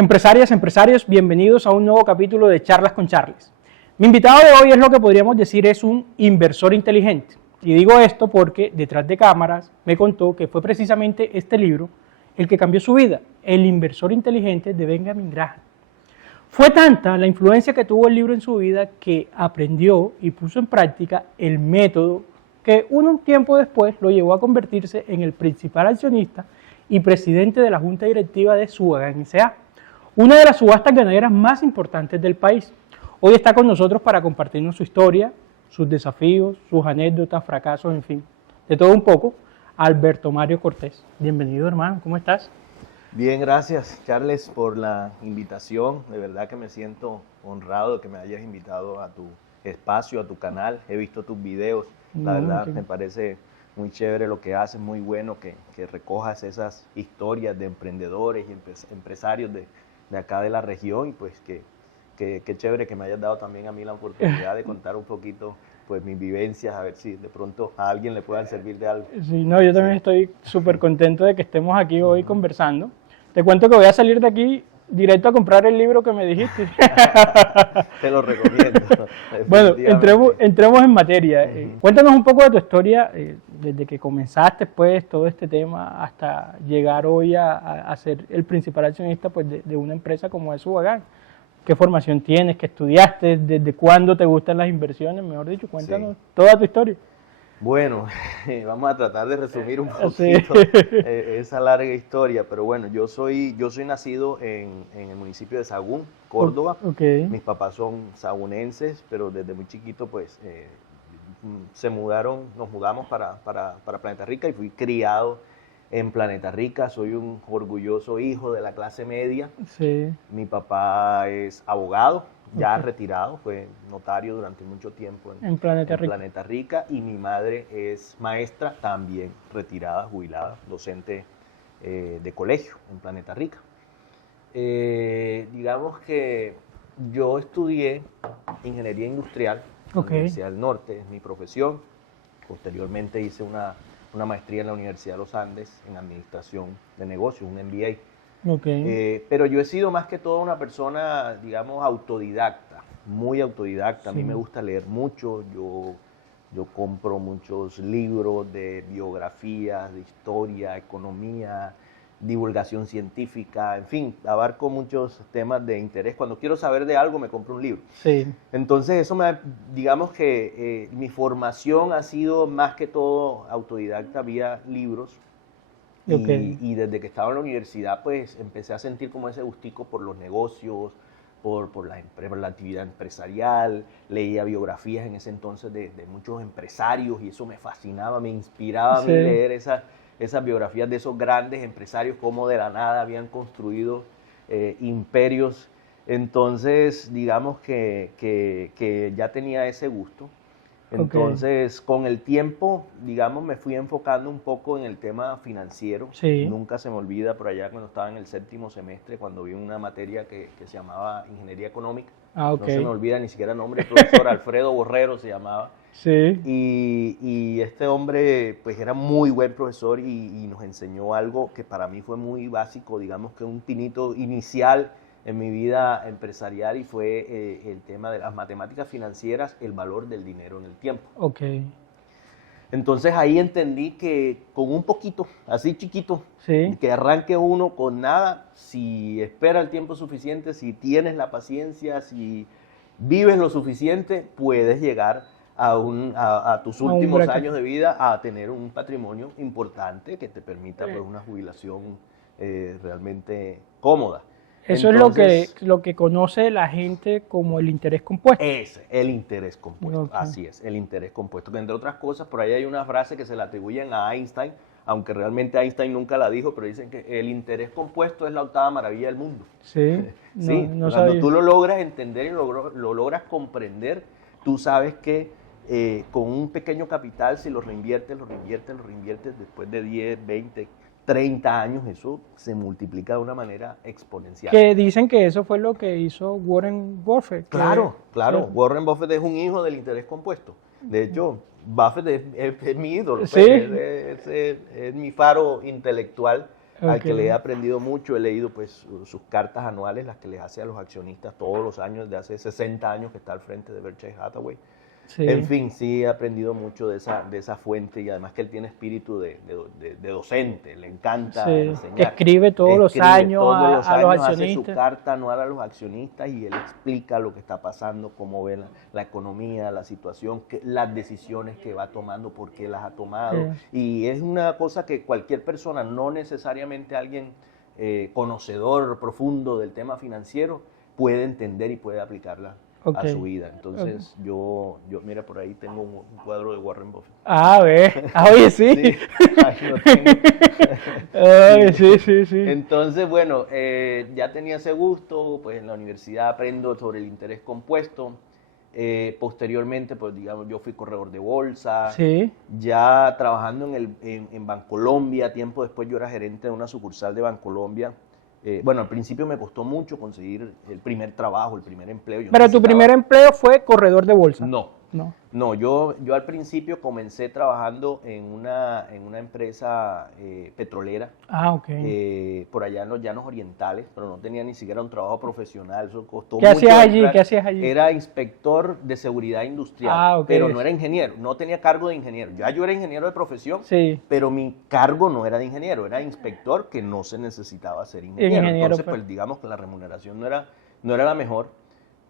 Empresarias, empresarios, bienvenidos a un nuevo capítulo de Charlas con Charles. Mi invitado de hoy es lo que podríamos decir es un inversor inteligente. Y digo esto porque detrás de cámaras me contó que fue precisamente este libro el que cambió su vida, El inversor inteligente de Benjamin Graham. Fue tanta la influencia que tuvo el libro en su vida que aprendió y puso en práctica el método que un tiempo después lo llevó a convertirse en el principal accionista y presidente de la junta directiva de Suagan S.A., una de las subastas ganaderas más importantes del país. Hoy está con nosotros para compartirnos su historia, sus desafíos, sus anécdotas, fracasos, en fin, de todo un poco. Alberto Mario Cortés. Bienvenido, hermano, ¿cómo estás? Bien, gracias, Charles, por la invitación. De verdad que me siento honrado de que me hayas invitado a tu espacio, a tu canal. He visto tus videos, la verdad me parece muy chévere lo que haces, muy bueno que recojas esas historias de emprendedores y empresarios de acá de la región, y pues que chévere que me hayas dado también a mí la oportunidad de contar un poquito pues mis vivencias, a ver si de pronto a alguien le puedan servir de algo. Sí, no, yo también estoy súper contento de que estemos aquí hoy conversando. Te cuento que voy a salir de aquí directo a comprar el libro que me dijiste. Te lo recomiendo. Bueno, entremos en materia. Cuéntanos un poco de tu historia, desde que comenzaste pues todo este tema hasta llegar hoy a ser el principal accionista pues, de una empresa como es Suagan. ¿Qué formación tienes? ¿Qué estudiaste? ¿Desde cuándo te gustan las inversiones? Mejor dicho, cuéntanos toda tu historia. Bueno, vamos a tratar de resumir un poquito esa larga historia, pero bueno, yo soy nacido en el municipio de Sahagún, Córdoba. Mis papás son sagunenses, pero desde muy chiquito pues nos mudamos para Planeta Rica y fui criado en Planeta Rica. Soy un orgulloso hijo de la clase media. Sí. Mi papá es abogado, ya retirado, fue notario durante mucho tiempo en Planeta Rica, y mi madre es maestra, también retirada, jubilada, docente de colegio en Planeta Rica. Digamos que yo estudié ingeniería industrial en la Universidad del Norte, es mi profesión. Posteriormente hice una maestría en la Universidad de los Andes en Administración de Negocios, un MBA. Pero yo he sido más que todo una persona, digamos, autodidacta, muy autodidacta. A mí me gusta leer mucho, yo compro muchos libros de biografías, de historia, economía, divulgación científica, en fin, abarco muchos temas de interés. Cuando quiero saber de algo me compro un libro. Entonces eso digamos que mi formación ha sido más que todo autodidacta vía libros. Y desde que estaba en la universidad pues empecé a sentir como ese gustico por los negocios, por la actividad empresarial. Leía biografías en ese entonces de muchos empresarios y eso me fascinaba, me inspiraba a mí leer esas biografías de esos grandes empresarios, cómo de la nada habían construido imperios. Entonces, digamos que ya tenía ese gusto. Entonces, con el tiempo, digamos, me fui enfocando un poco en el tema financiero. Nunca se me olvida por allá cuando estaba en el 7º semestre, cuando vi una materia que se llamaba Ingeniería Económica. No se me olvida ni siquiera el nombre, el profesor Alfredo Borrero se llamaba. Y este hombre pues era muy buen profesor y nos enseñó algo que para mí fue muy básico, digamos que un pinito inicial en mi vida empresarial, y fue el tema de las matemáticas financieras, el valor del dinero en el tiempo. Entonces ahí entendí que con un poquito, así chiquito, que arranque uno con nada, si espera el tiempo suficiente, si tienes la paciencia, si vives lo suficiente, puedes llegar a tus últimos años de vida a tener un patrimonio importante que te permita pues, una jubilación realmente cómoda. Eso entonces, es lo que conoce la gente como el interés compuesto. Es el interés compuesto, así es, el interés compuesto. Que entre otras cosas, por ahí hay una frase que se le atribuyen a Einstein, aunque realmente Einstein nunca la dijo, pero dicen que el interés compuesto es la 8ª maravilla del mundo. Cuando tú lo logras entender y lo logras comprender, tú sabes que con un pequeño capital, si lo reinviertes, después de 10, 20, 30 años, eso se multiplica de una manera exponencial. Que dicen que eso fue lo que hizo Warren Buffett. Claro. Warren Buffett es un hijo del interés compuesto. De hecho, Buffett es mi ídolo, es mi faro intelectual al que le he aprendido mucho. He leído pues sus cartas anuales, las que les hace a los accionistas todos los años, de hace 60 años que está al frente de Berkshire Hathaway. Sí. En fin, sí he aprendido mucho de esa fuente, y además que él tiene espíritu de docente, le encanta enseñar. Que escribe todos los años a los accionistas. Hace su carta anual a los accionistas y él explica lo que está pasando, cómo ve la economía, la situación, las decisiones que va tomando, por qué las ha tomado. Y es una cosa que cualquier persona, no necesariamente alguien conocedor profundo del tema financiero, puede entender y puede aplicarla a su vida. Entonces, yo, mira, por ahí tengo un cuadro de Warren Buffett. Ah, oye, sí. Sí, ahí lo tengo. Ay, sí. Entonces, bueno, ya tenía ese gusto, pues en la universidad aprendo sobre el interés compuesto. Posteriormente, pues digamos, yo fui corredor de bolsa. Sí. Ya trabajando en Bancolombia, tiempo después yo era gerente de una sucursal de Bancolombia. Bueno, al principio me costó mucho conseguir el primer trabajo, el primer empleo. Pero tu primer empleo fue corredor de bolsa. No, yo al principio comencé trabajando en una empresa petrolera. Ah, ok. Por allá en los Llanos Orientales, pero no tenía ni siquiera un trabajo profesional, eso costó ¿Qué mucho. hacías allí? Era inspector de seguridad industrial, pero no era ingeniero, no tenía cargo de ingeniero. Ya yo era ingeniero de profesión, pero mi cargo no era de ingeniero, era inspector, que no se necesitaba ser ingeniero. Entonces, pues digamos que la remuneración no era la mejor.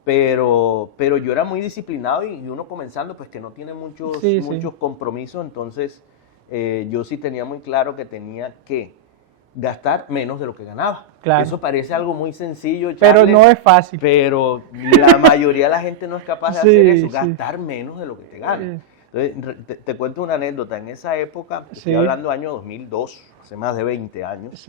Pero yo era muy disciplinado y uno comenzando, pues que no tiene muchos compromisos, entonces yo sí tenía muy claro que tenía que gastar menos de lo que ganaba. Claro. Eso parece algo muy sencillo, Charles, pero no es fácil. Pero la mayoría de la gente no es capaz de hacer eso, gastar menos de lo que te gana. Entonces, te cuento una anécdota. En esa época, estoy hablando año 2002, hace más de 20 años,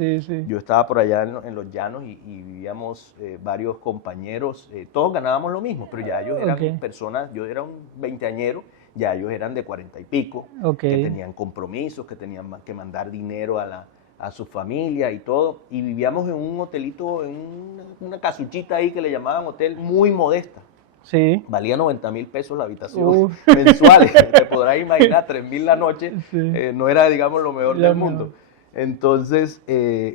yo estaba por allá en los Llanos y vivíamos varios compañeros, todos ganábamos lo mismo, pero ya ellos eran personas, yo era un veinteañero, ya ellos eran de 40 y pico, que tenían compromisos, que tenían que mandar dinero a su familia y todo, y vivíamos en un hotelito, en una casuchita ahí que le llamaban hotel, muy modesta. Sí. Valía 90,000 pesos la habitación mensuales. Te podrás imaginar, 3,000 la noche, no era, digamos, lo mejor del mundo. Entonces,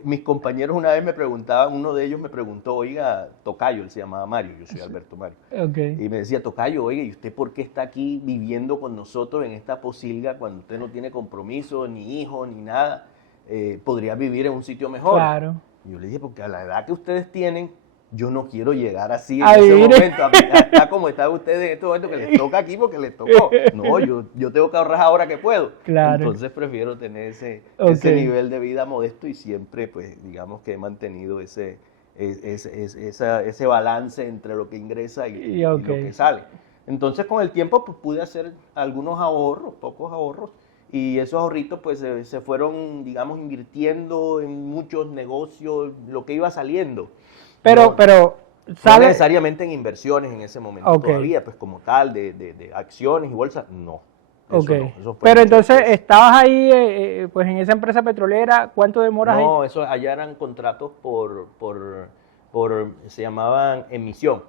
mis compañeros una vez me preguntaban, uno de ellos me preguntó, oiga, Tocayo, él se llamaba Mario, yo soy Alberto Mario. Y me decía, Tocayo, oiga, ¿y usted por qué está aquí viviendo con nosotros en esta posilga cuando usted no tiene compromiso, ni hijo, ni nada? Podría vivir en un sitio mejor. Claro. Y yo le dije, porque a la edad que ustedes tienen, yo no quiero llegar así en ese momento, está como están ustedes en este momento, que les toca aquí porque les tocó. No, yo tengo que ahorrar ahora que puedo. Claro. Entonces prefiero tener ese nivel de vida modesto y siempre, pues, digamos que he mantenido ese balance entre lo que ingresa y lo que sale. Entonces, con el tiempo, pues, pude hacer algunos ahorros, pocos ahorros, y esos ahorritos, pues, se fueron, digamos, invirtiendo en muchos negocios, lo que iba saliendo. Pero, no necesariamente en inversiones en ese momento todavía, pues como tal, de acciones y bolsas, no. Eso pero entonces, estabas ahí, pues en esa empresa petrolera, ¿cuánto demoras ahí? No, allá eran contratos se llamaban emisión.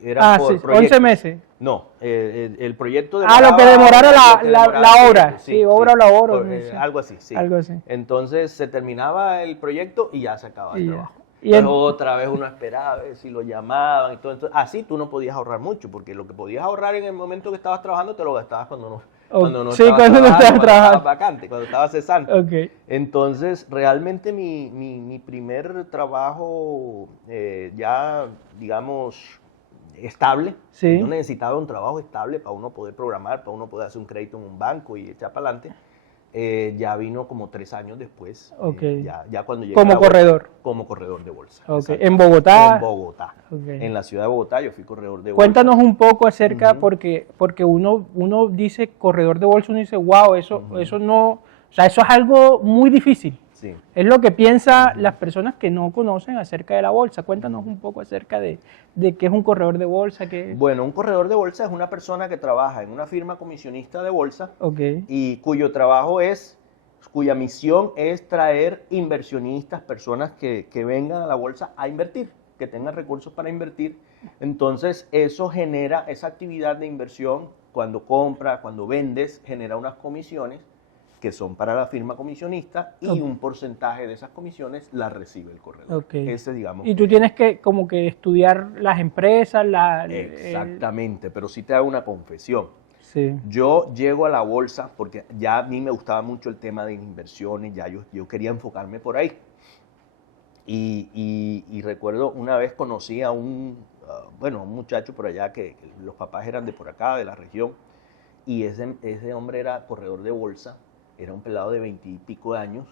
Eran por 11 meses. No, el proyecto lo que demorara la obra. Sí, obra o la obra. Algo así, sí. Algo así. Entonces se terminaba el proyecto y ya se acababa el trabajo. Y otra vez uno esperaba a ver si lo llamaban y todo. Entonces, así tú no podías ahorrar mucho, porque lo que podías ahorrar en el momento que estabas trabajando te lo gastabas cuando no estabas vacante, cuando estabas cesante. Entonces, realmente mi primer trabajo ya, digamos, estable, yo necesitaba un trabajo estable para uno poder programar, para uno poder hacer un crédito en un banco y echar para adelante. Ya vino como 3 años después, ya cuando llegué como corredor. Como corredor de bolsa. ¿En Bogotá? En Bogotá. En la ciudad de Bogotá yo fui corredor de bolsa. Cuéntanos un poco acerca, porque uno dice corredor de bolsa, uno dice, wow, eso no, o sea, eso es algo muy difícil. Sí. Es lo que piensan las personas que no conocen acerca de la bolsa. Cuéntanos un poco acerca de qué es un corredor de bolsa. Bueno, un corredor de bolsa es una persona que trabaja en una firma comisionista de bolsa y cuya misión es traer inversionistas, personas que vengan a la bolsa a invertir, que tengan recursos para invertir. Entonces, eso genera esa actividad de inversión. Cuando compras, cuando vendes, genera unas comisiones que son para la firma comisionista, y un porcentaje de esas comisiones las recibe el corredor. Ese, digamos. Y tú tienes que como que estudiar las empresas, Exactamente, pero sí te hago una confesión. Sí. Yo llego a la bolsa porque ya a mí me gustaba mucho el tema de inversiones, ya yo quería enfocarme por ahí. Y recuerdo una vez conocí a un muchacho por allá que los papás eran de por acá, de la región, y ese hombre era corredor de bolsa, era un pelado de 20 y pico de años,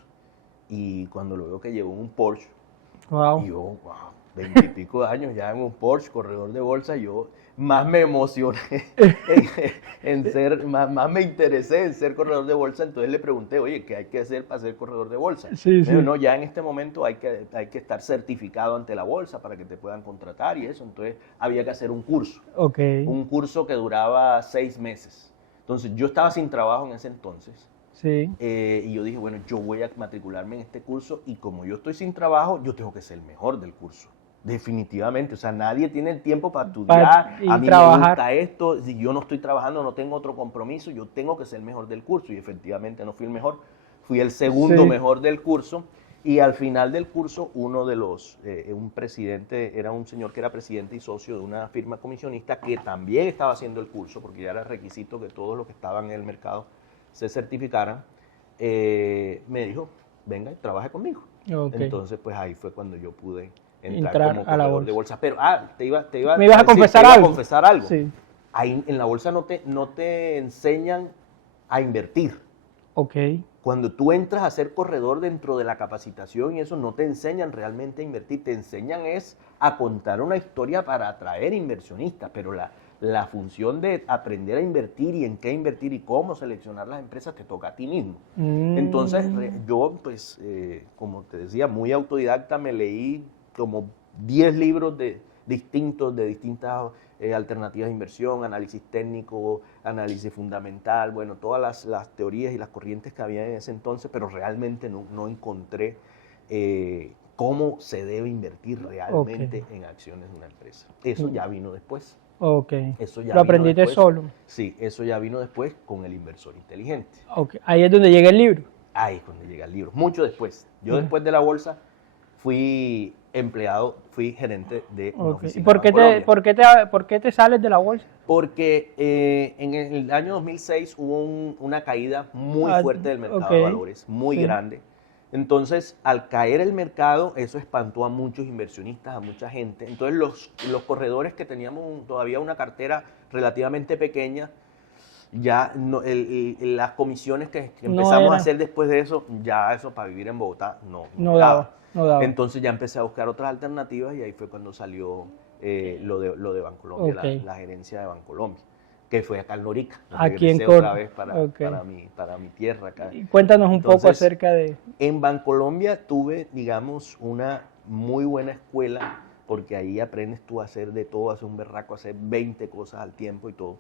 y cuando lo veo que llegó en un Porsche, wow. y yo, wow, 20 y pico de años ya en un Porsche, corredor de bolsa, yo más me emocioné más me interesé en ser corredor de bolsa. Entonces le pregunté, oye, ¿qué hay que hacer para ser corredor de bolsa? Sí, sí. No, ya en este momento hay que estar certificado ante la bolsa para que te puedan contratar y eso. Entonces había que hacer un curso. Un curso que duraba 6 meses. Entonces yo estaba sin trabajo en ese entonces. Sí. Y yo dije, bueno, yo voy a matricularme en este curso y como yo estoy sin trabajo, yo tengo que ser el mejor del curso. Definitivamente, o sea, nadie tiene el tiempo para estudiar, a mí me gusta esto, si yo no estoy trabajando, no tengo otro compromiso, yo tengo que ser el mejor del curso, y efectivamente no fui el mejor, fui el segundo mejor del curso, y al final del curso uno de un presidente, era un señor que era presidente y socio de una firma comisionista que también estaba haciendo el curso, porque ya era requisito que todos los que estaban en el mercado se certificaran, me dijo, venga y trabaje conmigo. Entonces pues ahí fue cuando yo pude entrar como corredor de bolsa. Pero, me ibas a confesar algo. Sí. Ahí en la bolsa no te enseñan a invertir. Cuando tú entras a ser corredor dentro de la capacitación y eso, no te enseñan realmente a invertir, te enseñan es a contar una historia para atraer inversionistas, pero la función de aprender a invertir y en qué invertir y cómo seleccionar las empresas te toca a ti mismo. Entonces, yo, pues, como te decía, muy autodidacta, me leí como 10 libros de distintas alternativas de inversión, análisis técnico, análisis fundamental, bueno, todas las teorías y las corrientes que había en ese entonces, pero realmente no encontré cómo se debe invertir realmente en acciones de una empresa. Eso ya vino después. Eso ya ¿Lo aprendiste solo? Sí, eso ya vino después con el inversor inteligente. Ahí es donde llega el libro. Ahí es donde llega el libro, mucho después. Yo después de la bolsa fui empleado, fui gerente de una oficina. ¿Y por qué te sales de la bolsa? Porque en el año 2006 hubo una caída muy fuerte del mercado de valores, muy grande. Entonces, al caer el mercado, eso espantó a muchos inversionistas, a mucha gente. Entonces, los corredores que teníamos todavía una cartera relativamente pequeña, ya las comisiones que empezamos a hacer después de eso, ya eso para vivir en Bogotá no daba. Entonces ya empecé a buscar otras alternativas y ahí fue cuando salió lo de Bancolombia, la gerencia de Bancolombia, que fue acá en Lorica. Aquí en otra vez para mi tierra acá. Y cuéntanos un poco acerca de... En Bancolombia tuve, digamos, una muy buena escuela, porque ahí aprendes tú a hacer de todo, a hacer un berraco, a hacer 20 cosas al tiempo y todo.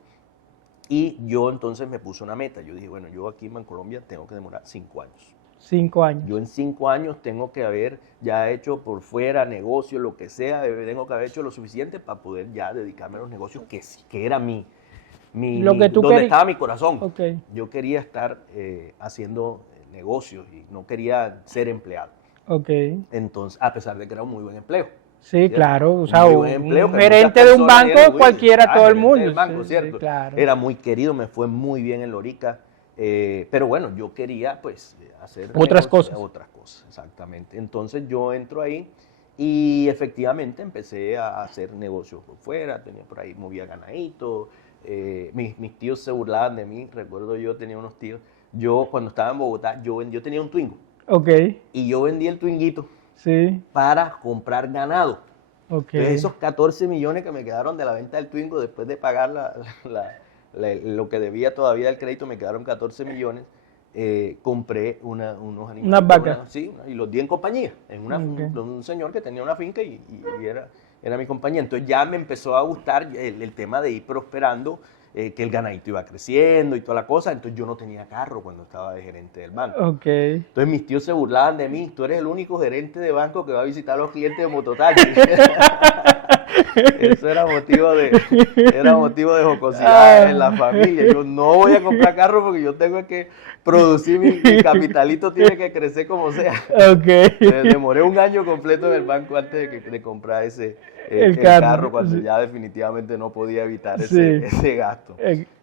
Y yo entonces me puse una meta. Yo dije, bueno, yo aquí en Bancolombia tengo que demorar 5 años. 5 años. Yo en 5 años tengo que haber ya hecho por fuera negocio, lo que sea, tengo que haber hecho lo suficiente para poder ya dedicarme a los negocios, que era donde estaba mi corazón. Yo quería estar haciendo negocios y no quería ser empleado. Entonces, a pesar de que era un muy buen empleo. Sí, claro, o sea, un gerente de un banco, cualquiera, todo el mundo. Del banco, ¿cierto? Claro. Era muy querido, me fue muy bien en Lorica, pero bueno, yo quería pues hacer otras cosas, exactamente. Entonces yo entro ahí y efectivamente empecé a hacer negocios por fuera, tenía por ahí, movía ganadito, mis tíos se burlaban de mí, recuerdo yo tenía unos tíos, yo cuando estaba en Bogotá, yo tenía un Twingo, y yo vendí el Twinguito para comprar ganado. Entonces esos 14 millones que me quedaron de la venta del Twingo, después de pagar lo que debía todavía del crédito, me quedaron 14 millones. Compré unos animales. Unas vacas. Y los di en compañía. Un señor que tenía una finca y era mi compañía. Entonces ya me empezó a gustar el tema de ir prosperando, que el ganadito iba creciendo y toda la cosa. Entonces yo no tenía carro cuando estaba de gerente del banco. Entonces mis tíos se burlaban de mí. Tú eres el único gerente de banco que va a visitar a los clientes de mototaxi. Eso era motivo de jocosidad en la familia. Yo no voy a comprar carro porque yo tengo que producir, mi capitalito tiene que crecer como sea. Okay. Demoré un año completo en el banco antes de comprar el carro cuando ya definitivamente no podía evitar ese gasto.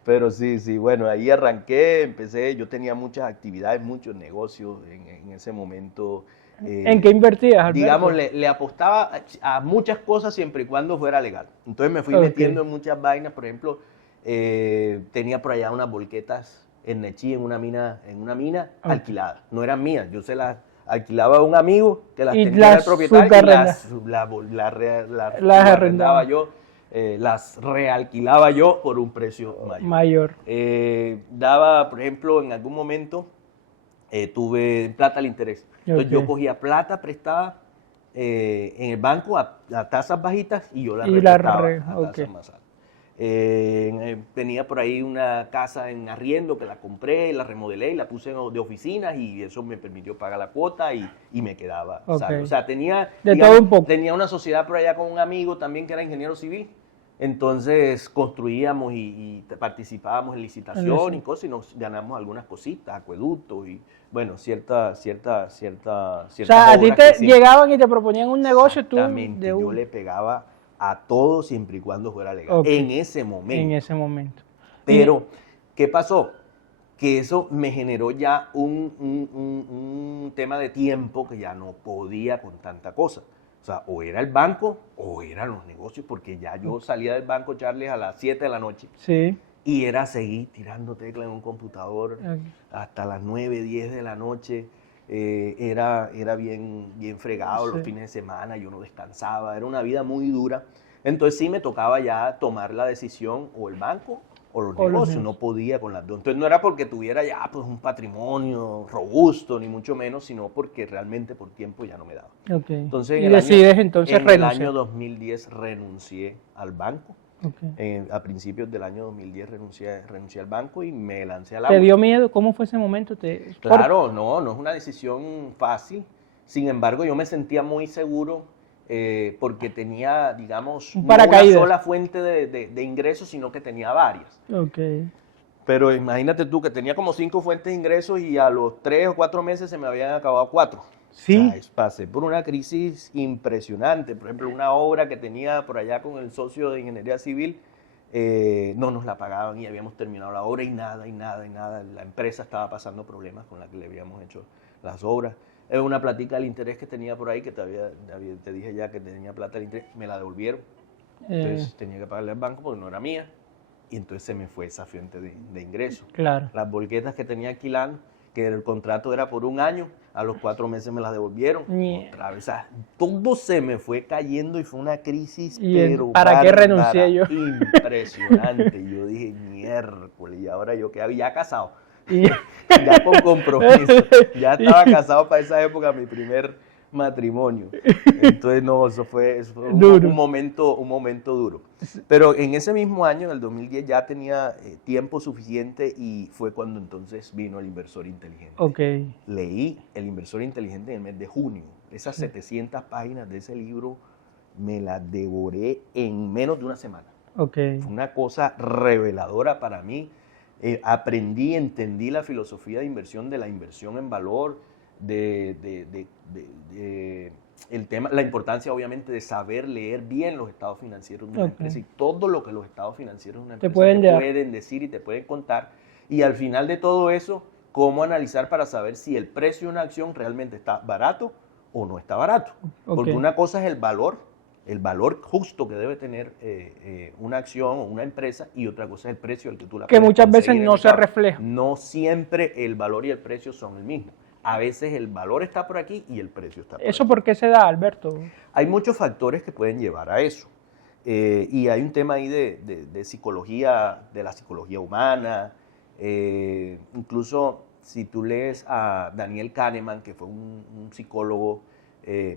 Pero sí, bueno, ahí arranqué, empecé, yo tenía muchas actividades, muchos negocios en ese momento. ¿En qué invertías, Alberto? Digamos, le apostaba a muchas cosas siempre y cuando fuera legal. Entonces me fui metiendo en muchas vainas. Por ejemplo, tenía por allá unas volquetas en Nechí, en una mina alquilada. No eran mías, yo se las alquilaba a un amigo que las tenía el propietario y las arrendaba yo. Las realquilaba yo por un precio mayor. Daba, por ejemplo, en algún momento tuve plata al interés. Entonces yo cogía plata prestada en el banco a tasas bajitas y yo la represtaba a tasas más altas. Tenía por ahí una casa en arriendo que la compré, la remodelé y la puse de oficinas y eso me permitió pagar la cuota y me quedaba salvo. O sea, tenía una sociedad por allá con un amigo también que era ingeniero civil. Entonces construíamos y participábamos en licitación y cosas y nos ganamos algunas cositas, acueductos y bueno, cierta. O sea, a ti te llegaban y te proponían un negocio, tú yo le pegaba a todo siempre y cuando fuera legal. En ese momento. Pero, ¿qué pasó? Que eso me generó ya un tema de tiempo que ya no podía con tanta cosa. O sea, o era el banco o eran los negocios, porque ya yo salía del banco, Charles, a las 7 de la noche. Sí. Y era seguir tirando teclas en un computador hasta las 9, 10 de la noche. Era bien fregado los fines de semana, yo no descansaba, era una vida muy dura. Entonces sí me tocaba ya tomar la decisión o el banco o los negocios, no podía con las dos. Entonces no era porque tuviera ya pues un patrimonio robusto, ni mucho menos, sino porque realmente por tiempo ya no me daba. Entonces, en el año 2010 renuncié al banco. A principios del año 2010 renuncié al banco y me lancé al agua. ¿Te dio miedo? ¿Cómo fue ese momento? Claro, no es una decisión fácil. Sin embargo, yo me sentía muy seguro porque tenía, digamos, no una sola fuente de ingresos, sino que tenía varias. Pero imagínate tú que tenía como 5 fuentes de ingresos y a los 3 o 4 meses se me habían acabado 4. Sí. O sea, pasé por una crisis impresionante. Por ejemplo, una obra que tenía por allá con el socio de ingeniería civil, no nos la pagaban y habíamos terminado la obra y nada. La empresa estaba pasando problemas con la que le habíamos hecho las obras. Una platica del interés que tenía por ahí, que te dije ya que tenía plata del interés, me la devolvieron. Entonces tenía que pagarle al banco porque no era mía. Y entonces se me fue esa fuente de ingresos. Claro. Las volquetas que tenía alquilando, que el contrato era por un año, a los 4 meses me las devolvieron. Otra vez, o sea, todo se me fue cayendo y fue una crisis, pero ¿para qué renuncié yo? Impresionante. Y yo dije, miércoles, y ahora yo que había casado. Ya con compromiso. Ya estaba casado para esa época, mi primer matrimonio. Entonces, no, eso fue un momento duro. Pero en ese mismo año, en el 2010, ya tenía tiempo suficiente y fue cuando entonces vino El Inversor Inteligente. Leí El Inversor Inteligente en el mes de junio. Esas 700 páginas de ese libro me las devoré en menos de una semana. Fue una cosa reveladora para mí. Entendí la filosofía de inversión, de la inversión en valor, el tema, la importancia obviamente de saber leer bien los estados financieros de una empresa y todo lo que los estados financieros de una empresa te pueden decir y te pueden contar. Y al final de todo eso, cómo analizar para saber si el precio de una acción realmente está barato o no está barato. Porque una cosa es el valor justo que debe tener una acción o una empresa, y otra cosa es el precio al que tú la que muchas veces no se refleja. No siempre el valor y el precio son el mismo. A veces el valor está por aquí y el precio está por ¿Eso por qué se da, Alberto? Hay muchos factores que pueden llevar a eso. Y hay un tema ahí de psicología, de la psicología humana. Incluso si tú lees a Daniel Kahneman, que fue un psicólogo,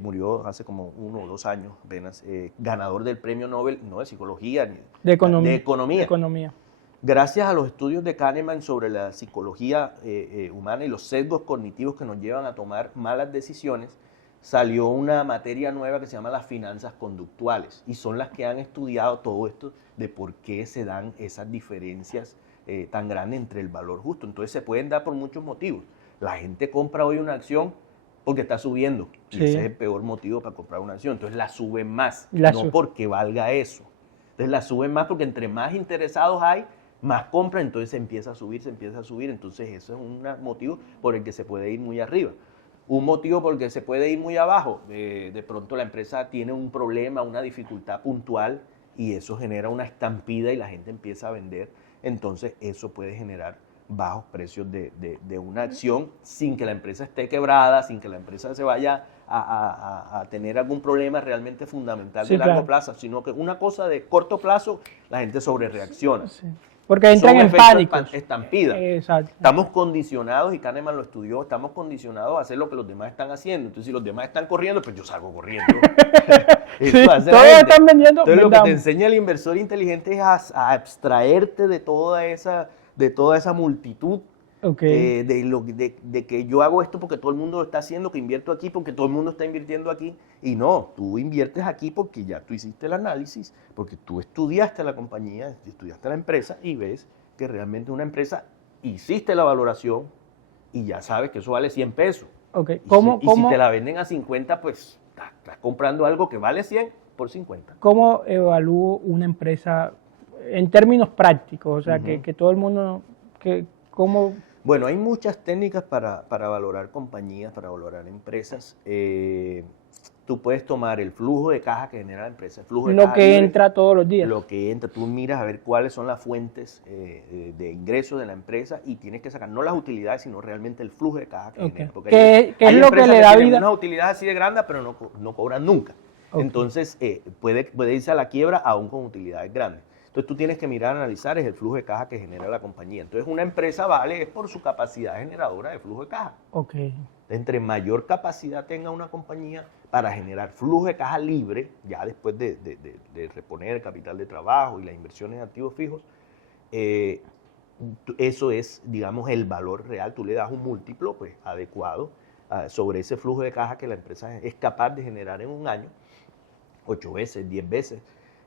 murió hace como 1 o 2 años apenas, ganador del premio Nobel, no de psicología, ni de economía. Gracias a los estudios de Kahneman sobre la psicología humana y los sesgos cognitivos que nos llevan a tomar malas decisiones, salió una materia nueva que se llama las finanzas conductuales y son las que han estudiado todo esto de por qué se dan esas diferencias tan grandes entre el valor justo. Entonces se pueden dar por muchos motivos. La gente compra hoy una acción porque está subiendo y ese es el peor motivo para comprar una acción. Entonces la suben más, no porque valga eso. Entonces la suben más porque entre más interesados hay, más compran, entonces se empieza a subir. Entonces eso es un motivo por el que se puede ir muy arriba. Un motivo por el que se puede ir muy abajo, de pronto la empresa tiene un problema, una dificultad puntual y eso genera una estampida y la gente empieza a vender. Entonces eso puede generar bajos precios de una acción sin que la empresa esté quebrada, sin que la empresa se vaya a tener algún problema realmente fundamental de largo plazo, sino que una cosa de corto plazo, la gente sobrereacciona. Sí. Porque entran en pánico. Estampida. Exacto. Estamos condicionados, y Kahneman lo estudió, estamos condicionados a hacer lo que los demás están haciendo. Entonces, si los demás están corriendo, pues yo salgo corriendo. Todos están vendiendo. Entonces, lo que te enseña el inversor inteligente es a abstraerte de toda esa multitud. De que yo hago esto porque todo el mundo lo está haciendo, que invierto aquí porque todo el mundo está invirtiendo aquí. Y no, tú inviertes aquí porque ya tú hiciste el análisis, porque tú estudiaste la compañía, estudiaste la empresa y ves que realmente una empresa, hiciste la valoración y ya sabes que eso vale 100 pesos. Okay. Y si te la venden a 50, pues estás comprando algo que vale 100 por 50. ¿Cómo evalúo una empresa en términos prácticos? O sea, que todo el mundo... ¿Cómo? Bueno, hay muchas técnicas para valorar compañías, para valorar empresas. Tú puedes tomar el flujo de caja que genera la empresa, el flujo de lo caja que libre, entra todos los días. Lo que entra, tú miras a ver cuáles son las fuentes de ingresos de la empresa y tienes que sacar no las utilidades, sino realmente el flujo de caja que genera. Porque ¿Qué es lo que le da vida? Una utilidad así de grande, pero no cobran nunca. Entonces, puede irse a la quiebra aún con utilidades grandes. Entonces tú tienes que mirar, analizar es el flujo de caja que genera la compañía. Entonces una empresa es por su capacidad generadora de flujo de caja. Entre mayor capacidad tenga una compañía para generar flujo de caja libre, ya después de reponer el capital de trabajo y las inversiones en activos fijos, eso es, digamos, el valor real. Tú le das un múltiplo pues, adecuado sobre ese flujo de caja que la empresa es capaz de generar en un año, 8 veces, 10 veces,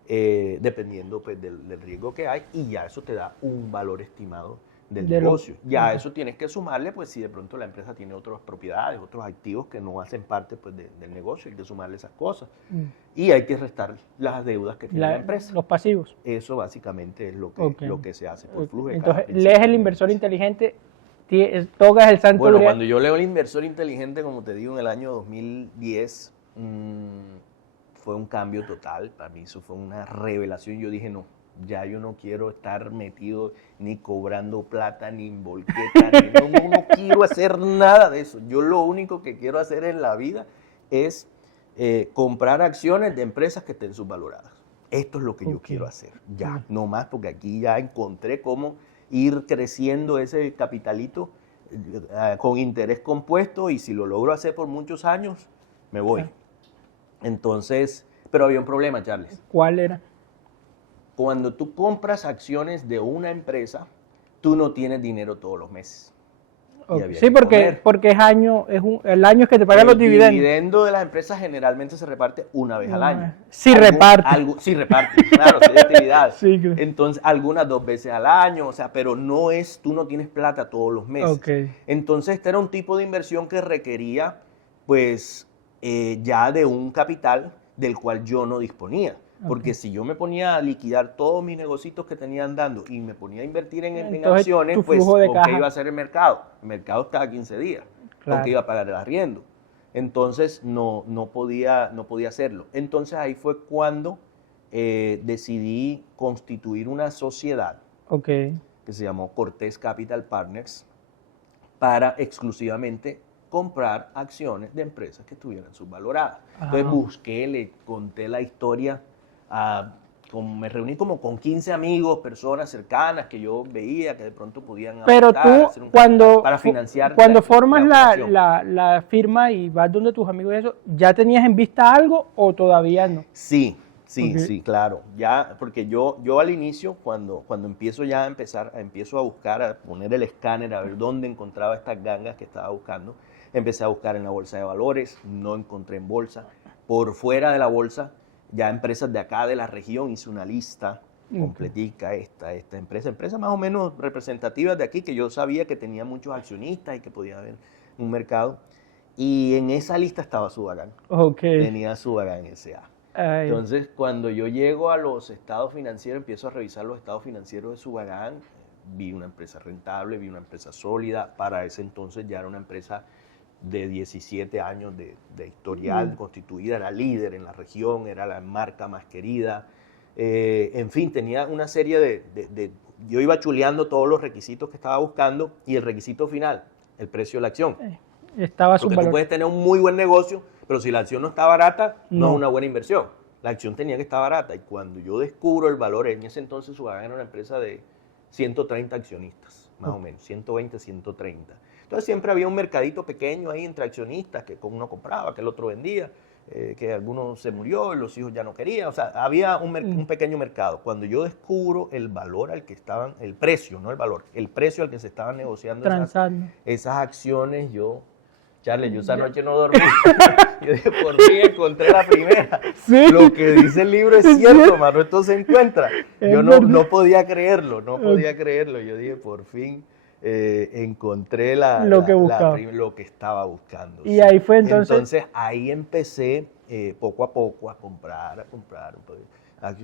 dependiendo pues, del riesgo que hay, y ya eso te da un valor estimado del negocio. Ya eso tienes que sumarle, pues si de pronto la empresa tiene otras propiedades, otros activos que no hacen parte pues, del negocio, hay que sumarle esas cosas. Y hay que restar las deudas que tiene la empresa. Los pasivos. Eso básicamente es lo que se hace por flujo de caja. Entonces, lees el inversor inteligente, tocas el santo Bueno, cuando yo leo el inversor inteligente, como te digo, en el año 2010, fue un cambio total. Para mí eso fue una revelación. Yo dije, no, ya yo no quiero estar metido ni cobrando plata, ni en volqueta, no quiero hacer nada de eso. Yo lo único que quiero hacer en la vida es comprar acciones de empresas que estén subvaloradas. Esto es lo que yo quiero hacer, ya, no más, porque aquí ya encontré cómo ir creciendo ese capitalito con interés compuesto, y si lo logro hacer por muchos años, me voy. Entonces, pero había un problema, Charles. ¿Cuál era? Cuando tú compras acciones de una empresa, tú no tienes dinero todos los meses. Sí, porque el año es que te pagan los dividendos. El dividendo de las empresas generalmente se reparte una vez al año. Sí, reparte, claro, sí, de utilidades. Sí, claro. Entonces, algunas 2 veces al año, o sea, pero tú no tienes plata todos los meses. Entonces, este era un tipo de inversión que requería, pues, ya de un capital del cual yo no disponía. Porque si yo me ponía a liquidar todos mis negocios que tenía andando y me ponía a invertir en acciones, pues ¿con qué iba a hacer el mercado? El mercado está a 15 días, ¿con qué iba a pagar el arriendo? Entonces no podía hacerlo. Entonces ahí fue cuando decidí constituir una sociedad que se llamó Cortés Capital Partners para exclusivamente comprar acciones de empresas que estuvieran subvaloradas. Entonces le conté la historia. Me reuní como con 15 amigos, personas cercanas que yo veía que de pronto podían aportar, pero tú para financiar. Cuando formas la firma y vas donde tus amigos y eso, ¿ya tenías en vista algo o todavía no? Sí, claro. Ya, porque yo al inicio, cuando empiezo a buscar, a poner el escáner, a ver dónde encontraba estas gangas que estaba buscando, Empecé a buscar en la bolsa de valores, no encontré en bolsa. Por fuera de la bolsa, ya empresas de acá, de la región, hice una lista completica, esta empresas más o menos representativas de aquí, que yo sabía que tenía muchos accionistas y que podía haber un mercado. Y en esa lista estaba Subagán. Tenía Subagán S.A. Entonces, cuando yo llego a los estados financieros, empiezo a revisar los estados financieros de Subagán, vi una empresa rentable, vi una empresa sólida. Para ese entonces ya era una empresa de 17 años de historial constituida, era líder en la región, era la marca más querida. En fin, tenía una serie yo iba chuleando todos los requisitos que estaba buscando y el requisito final, el precio de la acción. Estaba Porque tú puedes tener un muy buen negocio, pero si la acción no está barata, no es una buena inversión. La acción tenía que estar barata. Y cuando yo descubro el valor, en ese entonces Subagán era una empresa de 130 accionistas, más o menos, 120, 130. Entonces siempre había un mercadito pequeño ahí entre accionistas, que uno compraba, que el otro vendía, que alguno se murió, los hijos ya no querían. O sea, había un pequeño mercado. Cuando yo descubro el valor al que estaban, el precio, no el valor, el precio al que se estaban negociando esas acciones, Charlie, yo esa noche no dormí. Yo dije, por fin encontré la primera. Sí. Lo que dice el libro es cierto, mano, esto se encuentra. Yo no podía creerlo, Yo dije, por fin encontré lo que estaba buscando. Y ahí fue entonces. Entonces ahí empecé poco a poco a comprar.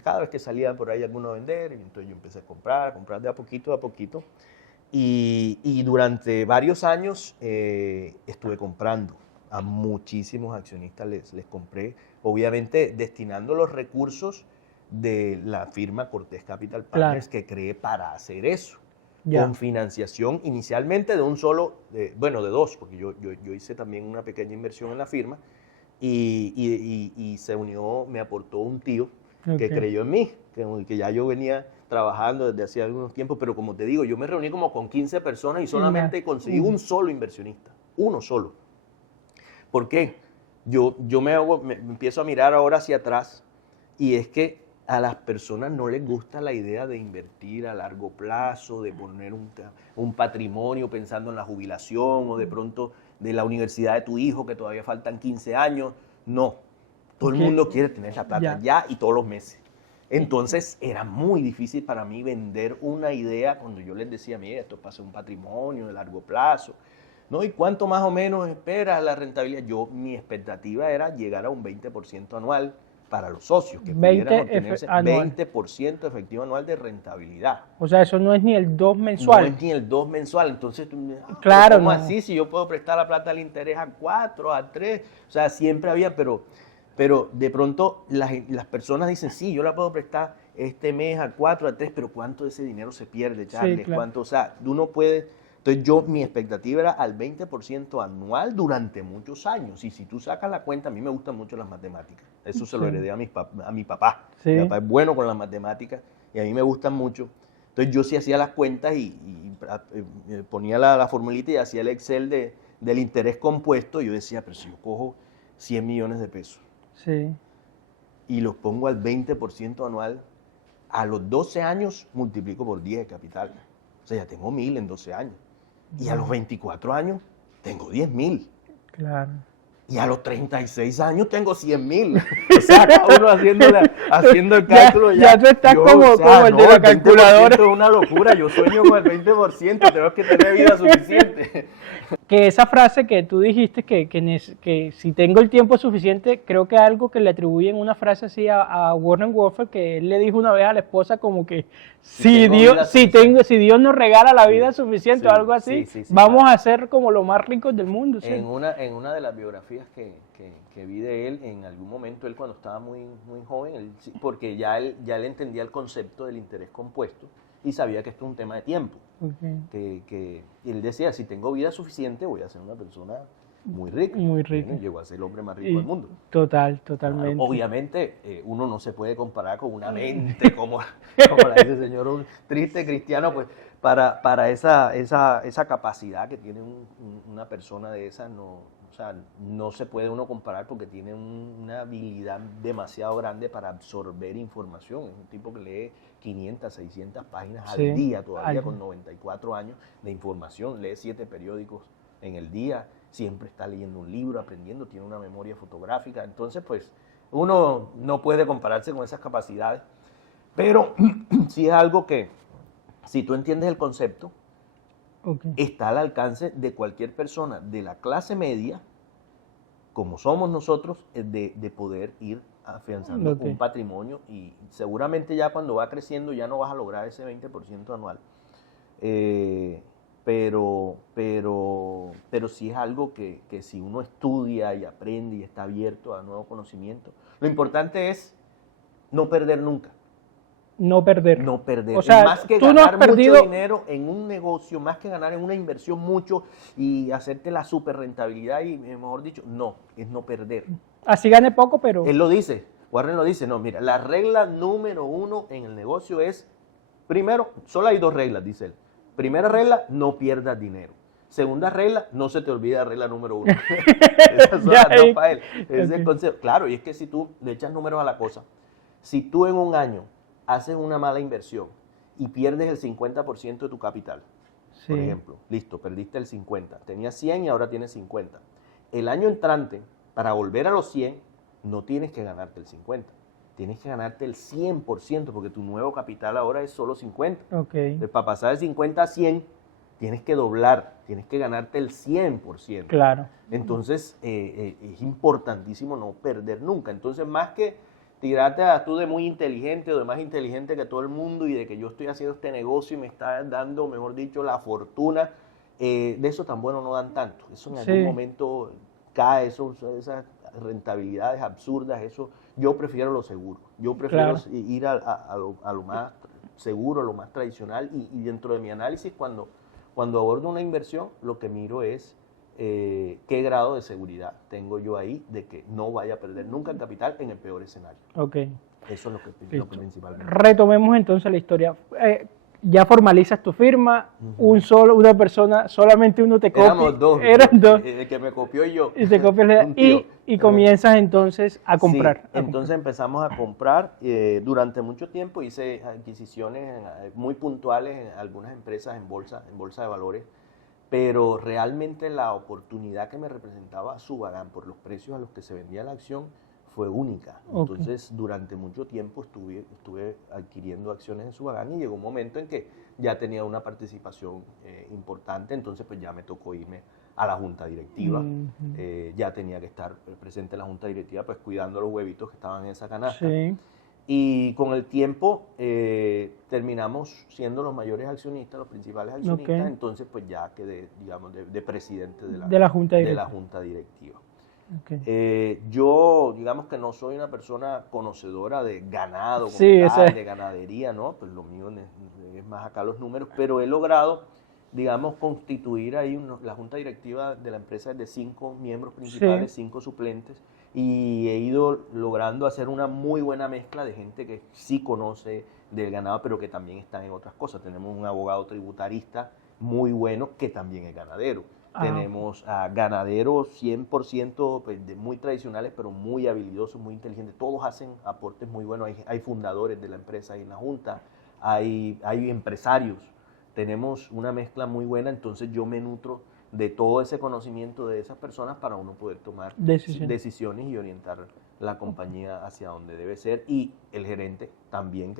Cada vez que salían por ahí algunos a vender, y entonces yo empecé a comprar de a poquito. Y durante varios años estuve comprando a muchísimos accionistas, les compré, obviamente destinando los recursos de la firma Cortés Capital Partners que creé para hacer eso, con financiación inicialmente de de dos, porque yo hice también una pequeña inversión en la firma y se unió, me aportó un tío que creyó en mí, que ya yo venía trabajando desde hacía algunos tiempos, pero como te digo, yo me reuní como con 15 personas y solamente conseguí un solo inversionista, uno solo. ¿Por qué? Yo me empiezo a mirar ahora hacia atrás y es que a las personas no les gusta la idea de invertir a largo plazo, de poner un patrimonio pensando en la jubilación o de pronto de la universidad de tu hijo que todavía faltan 15 años. No, todo el mundo quiere tener la plata ya y todos los meses. Entonces era muy difícil para mí vender una idea cuando yo les decía, mira, esto pasa un patrimonio de largo plazo, ¿no? ¿Y cuánto más o menos espera la rentabilidad? Mi expectativa era llegar a un 20% anual para los socios, que pudieran obtenerse 20% efectivo anual de rentabilidad. O sea, eso no es ni el 2 mensual. No es ni el 2 mensual, entonces claro, ¿cómo así? Si yo puedo prestar la plata al interés a 4, a 3, o sea, siempre había, pero de pronto las personas dicen, sí, yo la puedo prestar este mes a 4, a 3, pero ¿cuánto de ese dinero se pierde, Charles? Sí, claro. ¿Cuánto? O sea, uno puede. Entonces mi expectativa era al 20% anual durante muchos años. Y si tú sacas la cuenta, a mí me gustan mucho las matemáticas. Eso se lo heredé a mi papá. Sí. Mi papá es bueno con las matemáticas y a mí me gustan mucho. Entonces yo sí hacía las cuentas y ponía la formulita y hacía el Excel del interés compuesto. Y yo decía, pero si yo cojo 100 millones de pesos. Sí. Y los pongo al 20% anual, a los 12 años multiplico por 10 de capital. O sea, ya tengo 1.000 en 12 años. Y a los 24 años tengo 10.000. Claro. Y a los 36 años tengo 100.000. O sea, cada uno haciendo el cálculo ya tú estás como el de la calculadora. Es una locura, yo sueño con el 20%, tengo que tener vida suficiente. Que esa frase que tú dijiste, que si tengo el tiempo suficiente, creo que es algo que le atribuyen una frase así a Warren Buffett, que él le dijo una vez a la esposa como que si Dios nos regala la vida suficiente o algo así, vamos a ser como los más ricos del mundo. ¿Sí? En una de las biografías que vi de él, en algún momento, él cuando estaba muy, muy joven, porque ya él entendía el concepto del interés compuesto y sabía que esto es un tema de tiempo. Que él decía, si tengo vida suficiente, voy a ser una persona muy rica. Muy rica. Y llegó a ser el hombre más rico del mundo. Totalmente. Claro, obviamente, uno no se puede comparar con una mente como la dice el señor, un triste cristiano, pues para esa capacidad que tiene una persona de esa, no se puede uno comparar porque tiene una habilidad demasiado grande para absorber información. Es un tipo que lee 500, 600 páginas al día todavía con 94 años de información, lee 7 periódicos en el día siempre está leyendo un libro, aprendiendo, tiene una memoria fotográfica. Entonces, pues, uno no puede compararse con esas capacidades, pero sí es algo que, si tú entiendes el concepto, está al alcance de cualquier persona de la clase media, como somos nosotros, de poder ir afianzando un patrimonio, y seguramente ya cuando va creciendo ya no vas a lograr ese 20% anual. Pero sí es algo que si uno estudia y aprende y está abierto a nuevo conocimiento, lo importante es no perder nunca. No perder. No perder. O sea, más que tú no ganar has perdido mucho dinero en un negocio, más que ganar en una inversión mucho y hacerte la super rentabilidad y, mejor dicho, no, es no perder. Así gane poco, pero... Él lo dice, Warren lo dice, no, mira, la regla número 1 en el negocio es, primero, solo hay 2 reglas, dice él. Primera regla, no pierdas dinero. Segunda regla, no se te olvide la regla número 1. Esas son las 2 para él. Es el concepto. Claro, y es que si tú le echas números a la cosa, si tú en un año haces una mala inversión y pierdes el 50% de tu capital, por ejemplo, listo, perdiste el 50, tenías 100 y ahora tienes 50. El año entrante, para volver a los 100, no tienes que ganarte el 50, tienes que ganarte el 100%, porque tu nuevo capital ahora es solo 50. Entonces, para pasar de 50 a 100, tienes que doblar, tienes que ganarte el 100%. Claro. Entonces, es importantísimo no perder nunca. Entonces, más que tirarte a tú de muy inteligente o de más inteligente que todo el mundo y de que yo estoy haciendo este negocio y me está dando, mejor dicho, la fortuna, de eso tan bueno no dan tanto. Eso en algún momento cae, esas rentabilidades absurdas, eso. Yo prefiero lo seguro. Yo prefiero ir a lo más seguro, lo más tradicional, y dentro de mi análisis, cuando abordo una inversión, lo que miro es qué grado de seguridad tengo yo ahí de que no vaya a perder nunca el capital en el peor escenario. Eso es lo que principalmente. Retomemos entonces la historia. Ya formalizas tu firma, una persona, solamente uno te copia. Éramos 2. Eran 2. El que me copió y yo. Y te copias y comienzas entonces a comprar. Entonces empezamos a comprar. Durante mucho tiempo hice adquisiciones muy puntuales en algunas empresas en bolsa de valores, pero realmente la oportunidad que me representaba Subagán por los precios a los que se vendía la acción fue única. Entonces, durante mucho tiempo estuve adquiriendo acciones en Subagán, y llegó un momento en que ya tenía una participación importante, entonces pues ya me tocó irme a la junta directiva. Ya tenía que estar presente en la junta directiva, pues cuidando los huevitos que estaban en esa canasta. Y con el tiempo terminamos siendo los mayores accionistas, los principales accionistas, entonces pues ya quedé, digamos, de presidente de la junta directiva. Yo, digamos que no soy una persona conocedora de ganado, de ganadería, ¿no? Pues lo mío es más acá los números, pero he logrado, digamos, constituir ahí la junta directiva de la empresa es de 5 miembros principales, 5 suplentes, y he ido logrando hacer una muy buena mezcla de gente que sí conoce del ganado, pero que también está en otras cosas. Tenemos un abogado tributarista muy bueno que también es ganadero. Tenemos a ganaderos 100% pues, muy tradicionales, pero muy habilidosos, muy inteligentes. Todos hacen aportes muy buenos. Hay fundadores de la empresa ahí en la junta, hay empresarios. Tenemos una mezcla muy buena, entonces yo me nutro de todo ese conocimiento de esas personas para uno poder tomar decisiones y orientar la compañía hacia donde debe ser. Y el gerente también,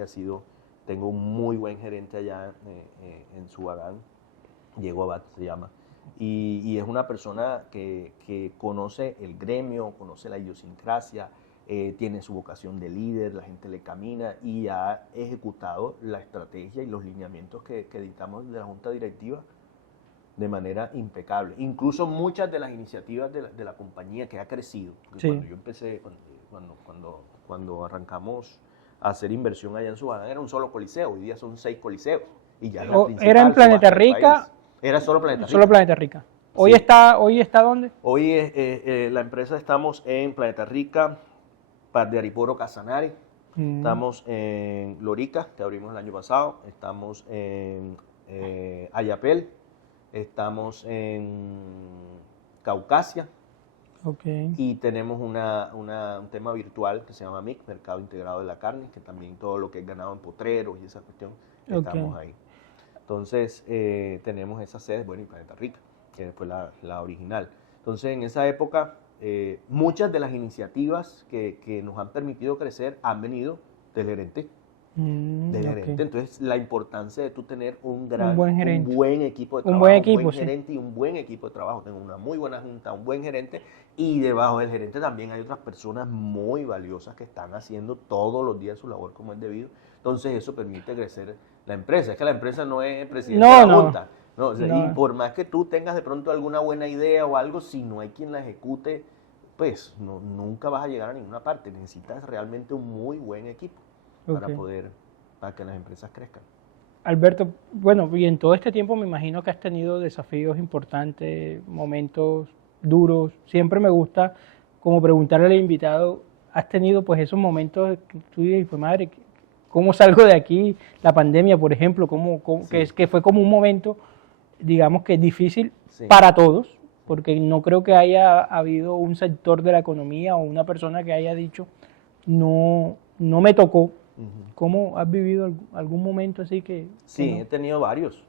tengo un muy buen gerente allá en Subagán, Diego Abad se llama. Y es una persona que conoce el gremio, conoce la idiosincrasia, tiene su vocación de líder, la gente le camina, y ha ejecutado la estrategia y los lineamientos que dictamos de la junta directiva de manera impecable. Incluso muchas de las iniciativas de la compañía que ha crecido. Cuando yo empecé, cuando arrancamos a hacer inversión allá en Subagán, era un solo coliseo, hoy día son 6 coliseos. Y ya ¿Era en Planeta Rica? Era solo Planeta Rica. Solo Planeta Rica. ¿Hoy está dónde? Hoy la empresa estamos en Planeta Rica, Par de Ariporo, Casanare. Estamos en Lorica, que abrimos el año pasado. Estamos en Ayapel. Estamos en Caucasia. Y tenemos un tema virtual que se llama MIC, Mercado Integrado de la Carne, que también todo lo que es ganado en potreros y esa cuestión, estamos ahí. Entonces, tenemos esas sedes, bueno, y Planeta Rica, que fue la original. Entonces, en esa época, muchas de las iniciativas que nos han permitido crecer han venido del gerente. Entonces, la importancia de tú tener un buen equipo de trabajo, un buen gerente y un buen equipo de trabajo. Tengo una muy buena junta, un buen gerente, y debajo del gerente también hay otras personas muy valiosas que están haciendo todos los días su labor como es debido. Entonces, eso permite crecer la empresa. Es que la empresa no es presidente de la junta. No, o sea, y por más que tú tengas de pronto alguna buena idea o algo, si no hay quien la ejecute, pues nunca vas a llegar a ninguna parte. Necesitas realmente un muy buen equipo para que las empresas crezcan. Alberto, bueno, y en todo este tiempo me imagino que has tenido desafíos importantes, momentos duros. Siempre me gusta como preguntarle al invitado, ¿has tenido pues esos momentos que tú dices, pues madre, ¿cómo salgo de aquí? La pandemia, por ejemplo, que fue como un momento, digamos que difícil para todos, porque no creo que haya habido un sector de la economía o una persona que haya dicho, no me tocó. ¿Cómo has vivido algún momento así que...? Sí, he tenido varios.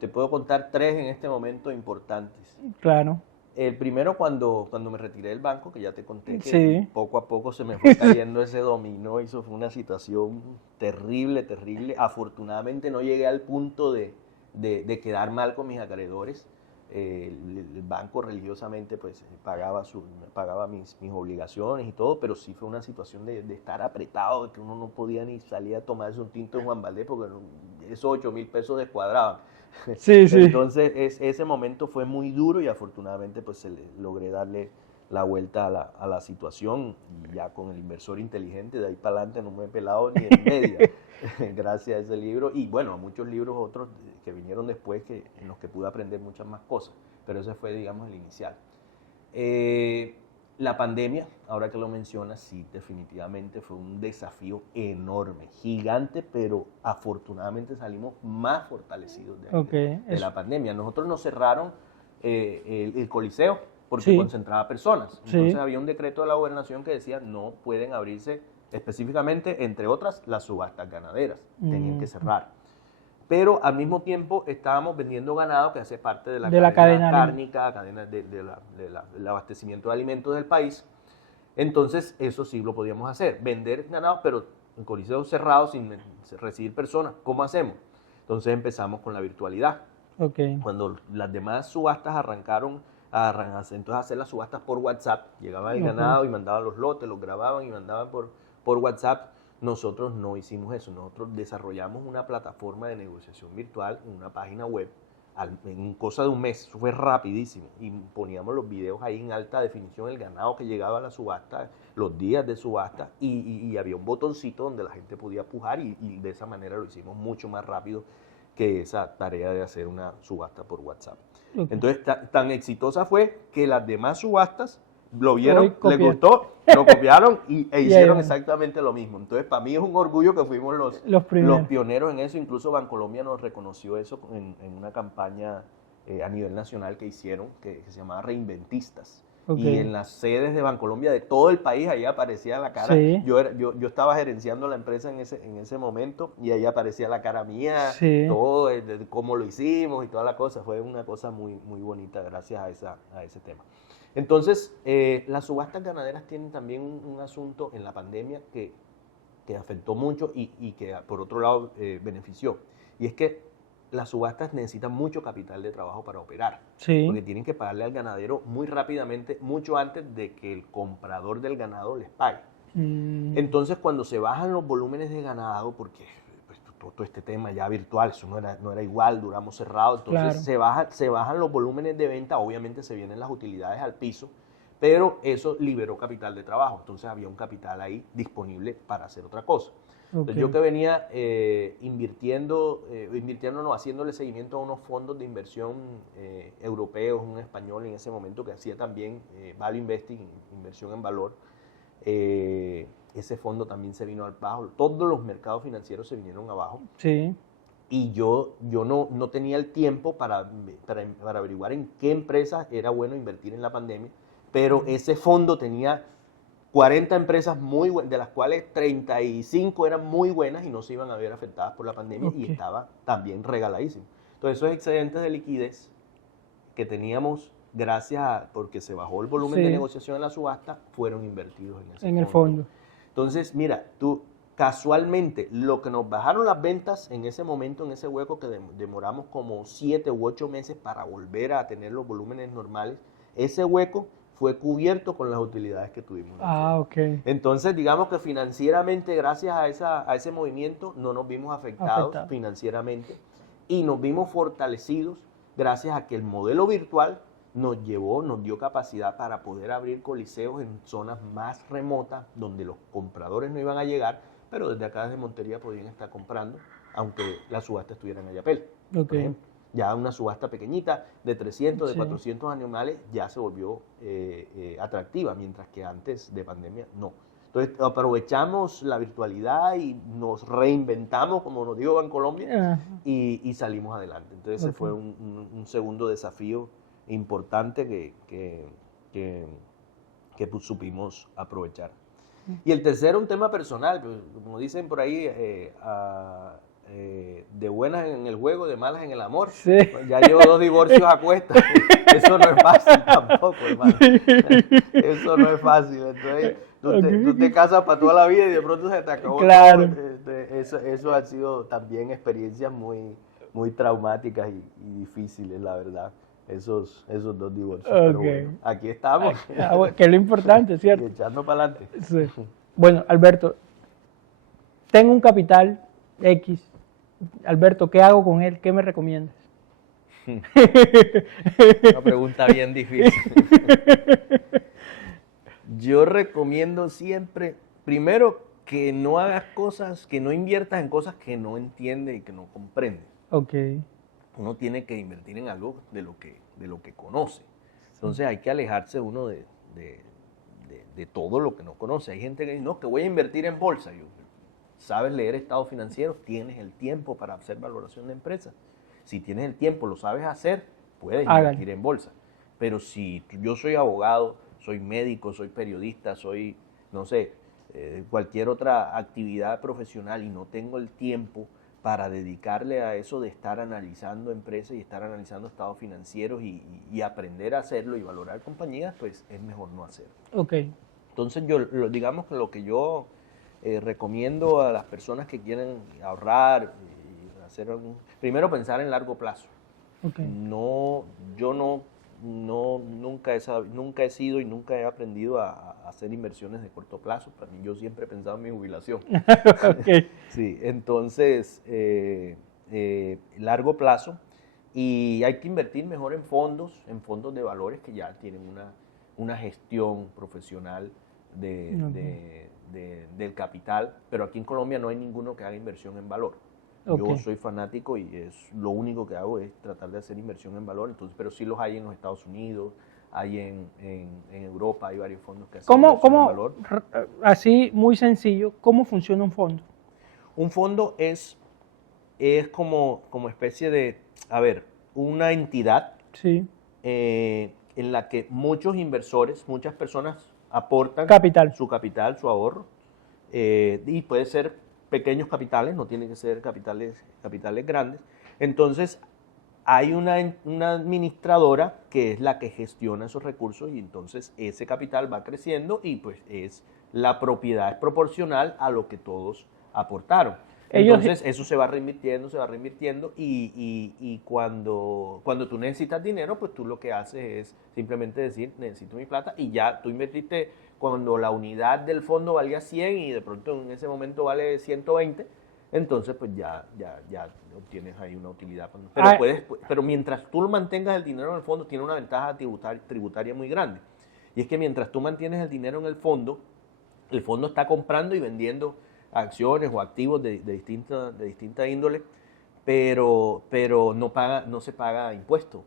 Te puedo contar 3 en este momento importantes. Claro. El primero cuando me retiré del banco, que ya te conté que poco a poco se me fue cayendo ese dominó, eso fue una situación terrible. Afortunadamente no llegué al punto de quedar mal con mis acreedores. El banco religiosamente pues pagaba mis obligaciones y todo, pero sí fue una situación de estar apretado, de que uno no podía ni salir a tomarse un tinto en Juan Valdez porque esos 8.000 pesos descuadraban. Entonces ese momento fue muy duro y afortunadamente pues logré darle la vuelta a la situación, y ya con el inversor inteligente de ahí para adelante no me he pelado ni en media. Gracias a ese libro y bueno, a muchos libros otros que vinieron después en los que pude aprender muchas más cosas, pero ese fue, digamos, el inicial. La pandemia, ahora que lo mencionas, sí, definitivamente fue un desafío enorme, gigante, pero afortunadamente salimos más fortalecidos de la pandemia. Nosotros nos cerraron el Coliseo porque concentraba personas. Entonces había un decreto de la gobernación que decía no pueden abrirse, específicamente, entre otras, las subastas ganaderas. Tenían que cerrar. Pero al mismo tiempo estábamos vendiendo ganado que hace parte de la cadena cárnica, cadena del abastecimiento de alimentos del país. Entonces eso sí lo podíamos hacer, vender ganado, pero en coliseos cerrados sin recibir personas. ¿Cómo hacemos? Entonces empezamos con la virtualidad. Cuando las demás subastas arrancaron entonces a hacer las subastas por WhatsApp, llegaba el ganado y mandaban los lotes, los grababan y mandaban por WhatsApp. Nosotros no hicimos eso, nosotros desarrollamos una plataforma de negociación virtual, una página web, en cosa de un mes, eso fue rapidísimo, y poníamos los videos ahí en alta definición, el ganado que llegaba a la subasta, los días de subasta, y había un botoncito donde la gente podía pujar, y de esa manera lo hicimos mucho más rápido que esa tarea de hacer una subasta por WhatsApp. Entonces, tan exitosa fue que las demás subastas lo vieron, les gustó, lo copiaron e hicieron exactamente lo mismo. Entonces, para mí es un orgullo que fuimos los pioneros en eso. Incluso Bancolombia nos reconoció eso en una campaña a nivel nacional que hicieron, que se llamaba Reinventistas. Y en las sedes de Bancolombia de todo el país, ahí aparecía la cara. Yo estaba gerenciando la empresa en ese momento, y ahí aparecía la cara mía, todo, de cómo lo hicimos y toda la cosa. Fue una cosa muy, muy bonita gracias a ese tema. Entonces, las subastas ganaderas tienen también un asunto en la pandemia que afectó mucho y que, por otro lado, benefició. Y es que las subastas necesitan mucho capital de trabajo para operar, porque tienen que pagarle al ganadero muy rápidamente, mucho antes de que el comprador del ganado les pague. Entonces, cuando se bajan los volúmenes de ganado, porque pues, todo este tema ya virtual, eso no era igual, duramos cerrados, entonces se bajan los volúmenes de venta, obviamente se vienen las utilidades al piso, pero eso liberó capital de trabajo, entonces había un capital ahí disponible para hacer otra cosa. Entonces, yo que venía haciéndole seguimiento a unos fondos de inversión europeos, un español en ese momento que hacía también Value Investing, inversión en valor, ese fondo también se vino abajo, todos los mercados financieros se vinieron abajo. Y yo no tenía el tiempo para averiguar en qué empresas era bueno invertir en la pandemia, pero ese fondo tenía 40 empresas muy buenas, de las cuales 35 eran muy buenas y no se iban a ver afectadas por la pandemia, y estaba también regaladísimo. Entonces, esos excedentes de liquidez que teníamos porque se bajó el volumen de negociación en la subasta, fueron invertidos en ese el fondo. Entonces, mira, casualmente, lo que nos bajaron las ventas en ese momento, en ese hueco que demoramos como 7 u 8 meses para volver a tener los volúmenes normales, ese hueco fue cubierto con las utilidades que tuvimos. Ok. Entonces, digamos que financieramente, gracias a ese movimiento, no nos vimos afectados financieramente y nos vimos fortalecidos gracias a que el modelo virtual nos dio capacidad para poder abrir coliseos en zonas más remotas donde los compradores no iban a llegar, pero desde acá, desde Montería, podían estar comprando, aunque la subasta estuviera en Ayapel. Por ejemplo, ya una subasta pequeñita de 300, de 400 animales ya se volvió atractiva, mientras que antes de pandemia no. Entonces aprovechamos la virtualidad y nos reinventamos, como nos dijo Bancolombia, y salimos adelante. Entonces ese fue un segundo desafío importante que supimos aprovechar. Y el tercero, un tema personal, como dicen por ahí, de buenas en el juego, de malas en el amor. Sí. Ya llevo 2 divorcios a cuestas. Eso no es fácil tampoco, hermano. Eso no es fácil. Entonces, tú te casas para toda la vida y de pronto se te acabó. Claro. Eso ha sido también experiencias muy, muy traumáticas y difíciles, la verdad. Esos 2 divorcios. Pero bueno, aquí estamos. Que es lo importante, ¿cierto? Y echando para adelante. Sí. Bueno, Alberto, tengo un capital X. Alberto, ¿qué hago con él? ¿Qué me recomiendas? Una pregunta bien difícil. Yo recomiendo siempre, primero, que no hagas cosas, que no inviertas en cosas que no entiendes y que no comprendes. Ok. Uno tiene que invertir en algo de lo que conoce. Entonces hay que alejarse uno de todo lo que no conoce. Hay gente que dice, no, que voy a invertir en bolsa. ¿Sabes leer estados financieros? Tienes el tiempo para hacer valoración de empresas. Si tienes el tiempo, lo sabes hacer, puedes invertir en bolsa. Pero si yo soy abogado, soy médico, soy periodista, soy, no sé, cualquier otra actividad profesional y no tengo el tiempo para dedicarle a eso de estar analizando empresas y estar analizando estados financieros y aprender a hacerlo y valorar compañías, pues es mejor no hacerlo. Ok. Entonces, digamos que lo que yo recomiendo a las personas que quieren ahorrar y hacer primero pensar en largo plazo. Okay. Yo nunca he sido y nunca he aprendido a hacer inversiones de corto plazo. Para mí, yo siempre he pensado en mi jubilación. Okay. Sí, entonces, largo plazo, y hay que invertir mejor en fondos de valores que ya tienen una gestión profesional del capital, pero aquí en Colombia no hay ninguno que haga inversión en valor. Yo soy fanático y lo único que hago es tratar de hacer inversión en valor, entonces, pero sí los hay en los Estados Unidos, hay en Europa, hay varios fondos que hacen inversión en valor. Así, muy sencillo, ¿cómo funciona un fondo? Un fondo es como especie de, una entidad en la que muchos inversores, muchas personas aportan su capital, su ahorro, y puede ser pequeños capitales, no tienen que ser capitales grandes. Entonces, hay una administradora que es la que gestiona esos recursos y entonces ese capital va creciendo y pues la propiedad es proporcional a lo que todos aportaron. Entonces, eso se va reinvirtiendo y cuando tú necesitas dinero, pues tú lo que haces es simplemente decir, necesito mi plata, y ya tú invertiste cuando la unidad del fondo valía 100 y de pronto en ese momento vale 120, entonces pues ya obtienes ahí una utilidad. Pero mientras tú mantengas el dinero en el fondo, tiene una ventaja tributaria muy grande. Y es que mientras tú mantienes el dinero en el fondo está comprando y vendiendo acciones o activos de distinta índole, pero no se paga impuesto.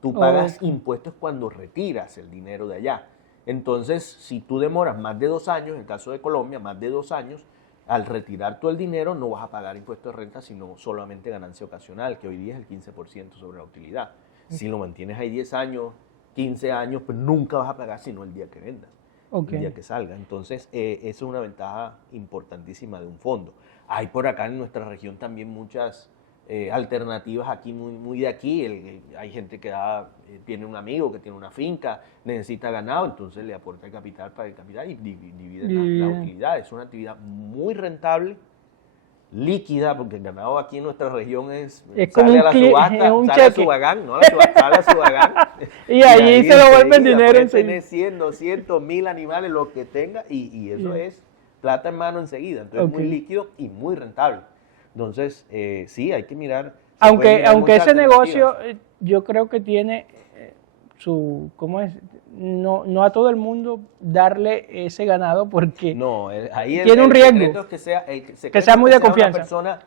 Tú pagas impuestos cuando retiras el dinero de allá. Entonces, si tú demoras más de 2 años, en el caso de Colombia, más de 2 años, al retirar tú el dinero no vas a pagar impuestos de renta, sino solamente ganancia ocasional, que hoy día es el 15% sobre la utilidad. Si lo mantienes ahí 10 años, 15 años, pues nunca vas a pagar sino el día que vendas. El día que salga. Entonces, esa es una ventaja importantísima de un fondo. Hay por acá en nuestra región también muchas alternativas aquí, muy de aquí. Hay gente que tiene un amigo que tiene una finca, necesita ganado, entonces le aporta el capital para el capital y divide la utilidad. Es una actividad muy rentable, líquida, porque el ganado aquí en nuestra región como sale a la subasta, un sale a cheque. Subagán, no a la subasta, sale a Subagán. Y allí se lo vuelven dinero. Puede tener 100, 200, 1000 animales, lo que tenga, y eso es plata en mano enseguida. Entonces es muy líquido y muy rentable. Entonces, sí, hay que mirar. Aunque ese negocio yo creo que tiene ¿cómo es? No a todo el mundo darle ese ganado porque tiene un riesgo. El secreto es que sea muy de confianza. Una persona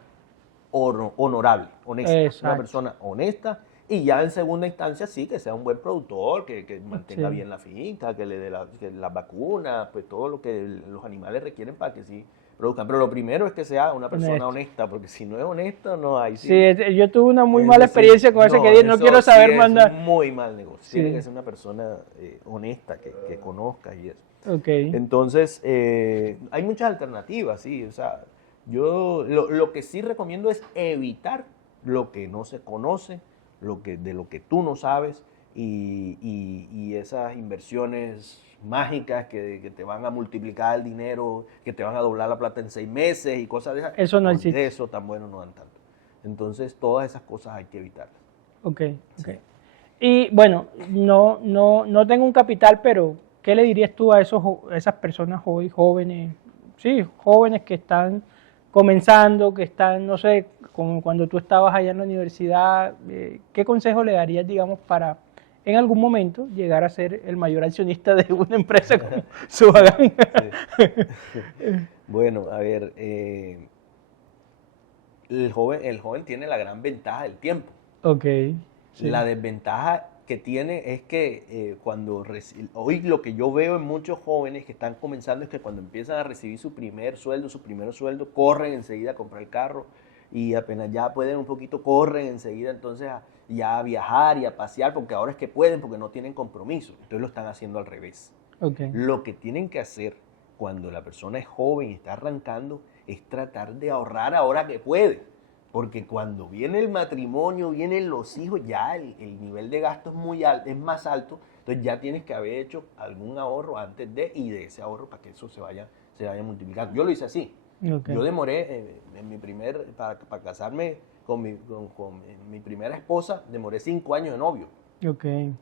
honorable, honesta. Exacto. Una persona honesta. Y ya en segunda instancia sí, que sea un buen productor, que mantenga bien la finca, que le dé las vacunas, pues todo lo que los animales requieren para que sí produzcan. Pero lo primero es que sea una persona honesta, porque si no es honesta, no hay. Sí, yo tuve una muy mala experiencia con ese que dije, no quiero saber más nada. Es muy mal negocio. Sí. Tiene que ser una persona honesta, que conozca y eso. Okay. Entonces, hay muchas alternativas, sí. O sea, yo lo que sí recomiendo es evitar lo que no se conoce, de lo que tú no sabes y esas inversiones mágicas que te van a multiplicar el dinero, que te van a doblar la plata en 6 meses y cosas de esas. Eso no existe. De eso tan bueno no dan tanto. Entonces, todas esas cosas hay que evitarlas. Ok. Y bueno, no tengo un capital, pero ¿qué le dirías tú a esas personas jóvenes que están comenzando, que están, no sé, como cuando tú estabas allá en la universidad? ¿Qué consejo le darías, digamos, para en algún momento llegar a ser el mayor accionista de una empresa como Subagán? Bueno, a ver, el joven tiene la gran ventaja del tiempo. Okay. Sí. La desventaja que tiene es que hoy lo que yo veo en muchos jóvenes que están comenzando es que cuando empiezan a recibir su primer sueldo, corren enseguida a comprar el carro y apenas ya pueden un poquito, corren enseguida entonces ya a viajar y a pasear, porque ahora es que pueden, porque no tienen compromiso. Entonces lo están haciendo al revés. Okay. Lo que tienen que hacer cuando la persona es joven y está arrancando es tratar de ahorrar ahora que puede. Porque cuando viene el matrimonio, vienen los hijos, ya el nivel de gasto es más alto, entonces ya tienes que haber hecho algún ahorro antes y de ese ahorro para que eso se vaya multiplicando. Yo lo hice así. Okay. Yo demoré, para casarme con mi primera esposa, demoré 5 años de novio. Okay.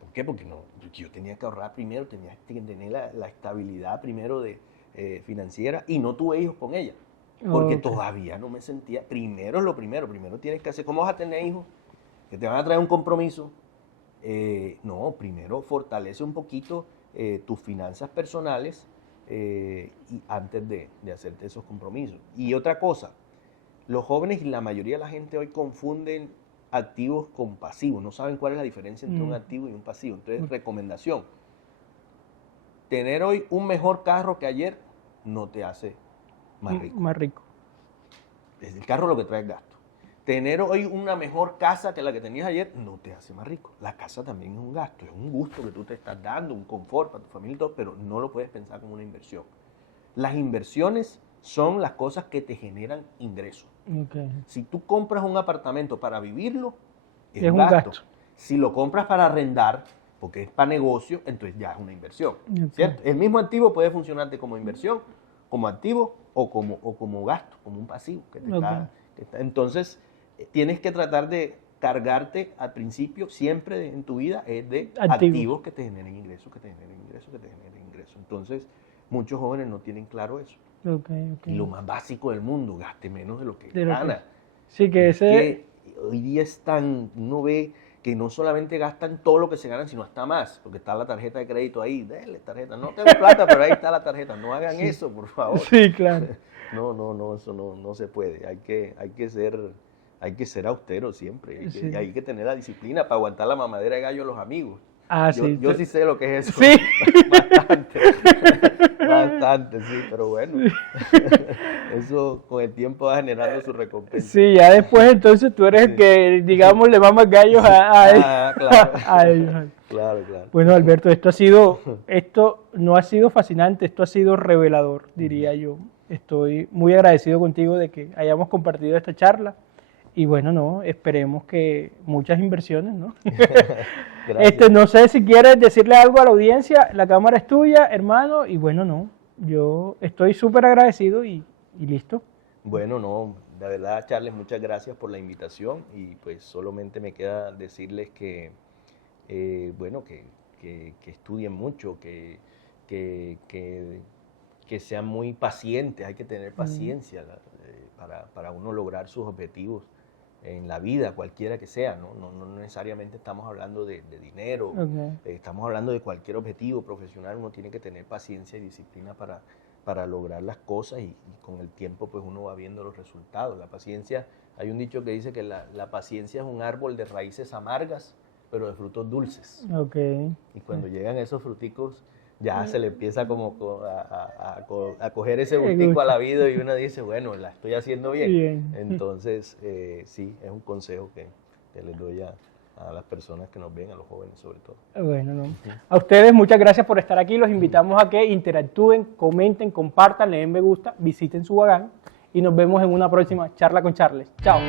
¿Por qué? Porque yo tenía que ahorrar primero, tenía que tener la estabilidad primero financiera, y no tuve hijos con ella. Porque todavía no me sentía, primero tienes que hacer, ¿cómo vas a tener hijos que te van a traer un compromiso? No, primero fortalece un poquito tus finanzas personales y antes de hacerte esos compromisos. Y otra cosa, los jóvenes y la mayoría de la gente hoy confunden activos con pasivos, no saben cuál es la diferencia entre un activo y un pasivo. Entonces, recomendación, tener hoy un mejor carro que ayer no te hace más rico. El carro lo que trae es gasto. Tener hoy una mejor casa que la que tenías ayer no te hace más rico. La casa también es un gasto, es un gusto que tú te estás dando, un confort para tu familia y todo, pero no lo puedes pensar como una inversión. Las inversiones son las cosas que te generan ingresos. Okay. Si tú compras un apartamento para vivirlo, es un gasto. Si lo compras para arrendar, porque es para negocio, entonces ya es una inversión. Okay. ¿Cierto? El mismo activo puede funcionarte como inversión, como activo o como gasto, como un pasivo. Entonces, tienes que tratar de cargarte al principio, siempre en tu vida, es de activos que te generen ingresos, Entonces, muchos jóvenes no tienen claro eso. Okay. Y lo más básico del mundo, gaste menos de lo que gana. Sí, que hoy día uno ve que no solamente gastan todo lo que se ganan, sino hasta más, porque está la tarjeta de crédito ahí, déle tarjeta, no tengo plata, pero ahí está la tarjeta, no hagan eso, por favor. Sí, claro. No, eso no se puede, hay que ser austero siempre, hay que tener la disciplina para aguantar la mamadera de gallo a los amigos. Yo sí sé lo que es eso. Sí. Bastante, sí, pero bueno, eso con el tiempo va generando su recompensa. Sí, ya después entonces tú eres el que, digamos, le mamas gallos a ellos. Claro. Bueno, Alberto, esto no ha sido fascinante, esto ha sido revelador, diría yo. Estoy muy agradecido contigo de que hayamos compartido esta charla Y bueno, no, esperemos que muchas inversiones, ¿no? Gracias. No sé si quieres decirle algo a la audiencia, la cámara es tuya, hermano, y bueno, no, yo estoy súper agradecido y listo. Bueno, no, de verdad, Charles, muchas gracias por la invitación y pues solamente me queda decirles que, bueno, que estudien mucho, que sean muy pacientes, hay que tener paciencia para uno lograr sus objetivos en la vida, cualquiera que sea, ¿no? No necesariamente estamos hablando de dinero, estamos hablando de cualquier objetivo profesional, uno tiene que tener paciencia y disciplina para lograr las cosas y con el tiempo pues uno va viendo los resultados. La paciencia, hay un dicho que dice que la paciencia es un árbol de raíces amargas, pero de frutos dulces. Y cuando llegan esos fruticos, ya se le empieza como a coger ese gustico a la vida y uno dice, bueno, la estoy haciendo bien. Entonces, sí, es un consejo que les doy a las personas que nos ven, a los jóvenes sobre todo. Bueno, no. A ustedes muchas gracias por estar aquí, los invitamos a que interactúen, comenten, compartan, le den me gusta, visiten su Wagán y nos vemos en una próxima charla con Charles. Chao.